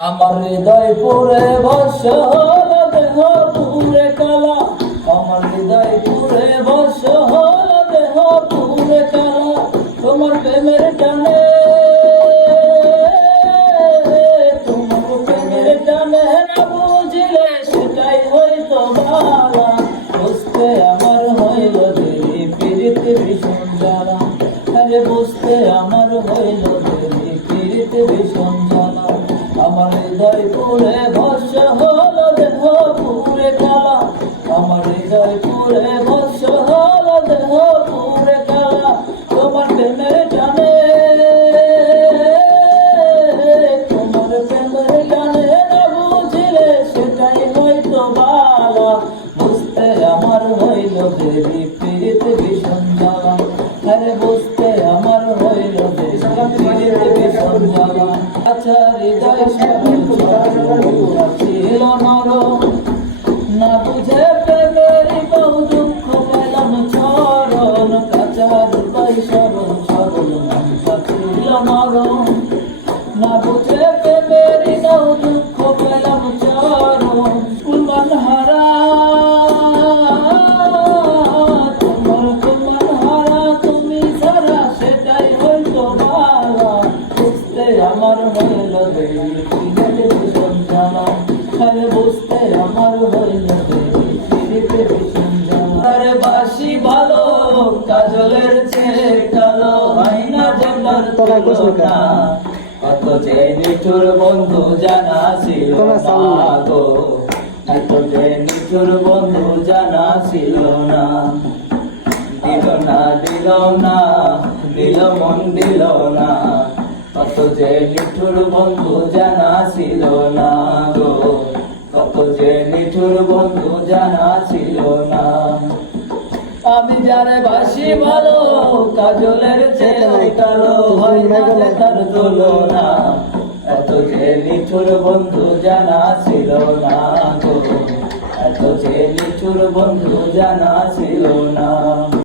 আমার হৃদয় পুরে বর্ষা হলো দেহ পুরে কালা, আমার হৃদয় পুরে বর্ষা হলো দেহ পুরে কালা, তোমার প্রেমের টানে, তোমার প্রেমের টানে না বুঝিলে সেটাই হইতো বালা, বুঝতে আমার হইল দেরি পিরিতে ভীষণ জ্বালা, আরে বুঝতে আমার হইল দেরি পিরিতে ভীষণ জ্বালা। আমার হৃদয় পুরে বর্ষা হলো দেহ পুরে কালা, আমার হৃদয় পুরে বর্ষা হলো দেহ পুরে কালা, তোমার প্রেমের টানে, তোমার প্রেমের টানে না বুঝিলে সেটাই হয়তো বালা, বুঝতে আমার হইল দেরি পিরিতে ভীষণ জ্বালা, আরে বুঝতে আমার হইল দেরি পিরিতে ভীষণ জ্বালা। আচ্ছা হৃদয় ছিল নরম, না বুঝে প্রেমের বহু দুঃখ পেলাম চরণ, কাঁচা হৃদয় সরল সরল মনটা ছিল নরম, না বুঝে প্রেমের বহু দুঃখ পেলাম চরণ, কুলমান হারা তোমার কুলমান হারা তুমি ছাড়া সেটাই হয়তো বালা, বুঝতে আমার হইল দেরি পিরিতে ভীষণ জ্বালা, আরে বুঝতে আমার হইল দেরি পিরিতে ভীষণ জ্বালা। আরে বাসি ভালো কাজলের চেয়ে কালো, আয়না জেলার তুলনা, অত যে নিঠুর বন্ধু জানা ছিল না গো, এত যে নিঠুর বন্ধু জানা ছিল না, দিল না দিল না দিল মন দিল না, কত যে নিঠুর বন্ধু জানা ছিল না গো, কত যে নিঠুর বন্ধু জানা ছিল না। আমি যারে বাসি ভালো কাজলের চেয়ে কালো, হয় না যে তার তুলনা, এত যে নিঠুর বন্ধু জানা ছিল না গো, এত যে নিঠুর বন্ধু জানা ছিল না।